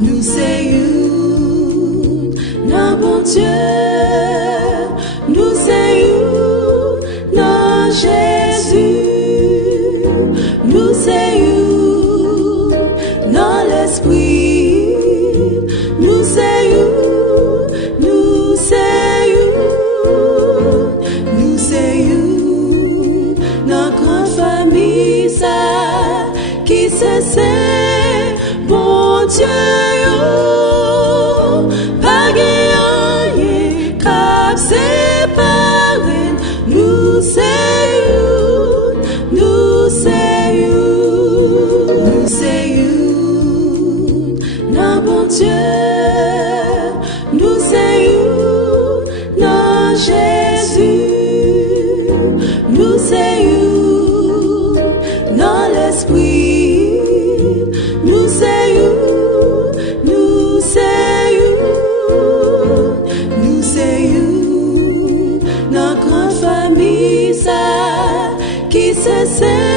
nous c'est you, non bon Dieu, nous c'est you, non Jésus, nous c'est you, non l'esprit, nous c'est you, nous c'est you, nous c'est you, non grande famille ça qui se bon Dieu, pas gagné, cap SEPAREN, nous c'est you, nous c'est you, nous c'est you, non bon Dieu, nous c'est you, non Jésus, nous c'est you, non l'esprit. Nous c'est you, nous c'est you, nous c'est you, notre grande famille ça qui se sait.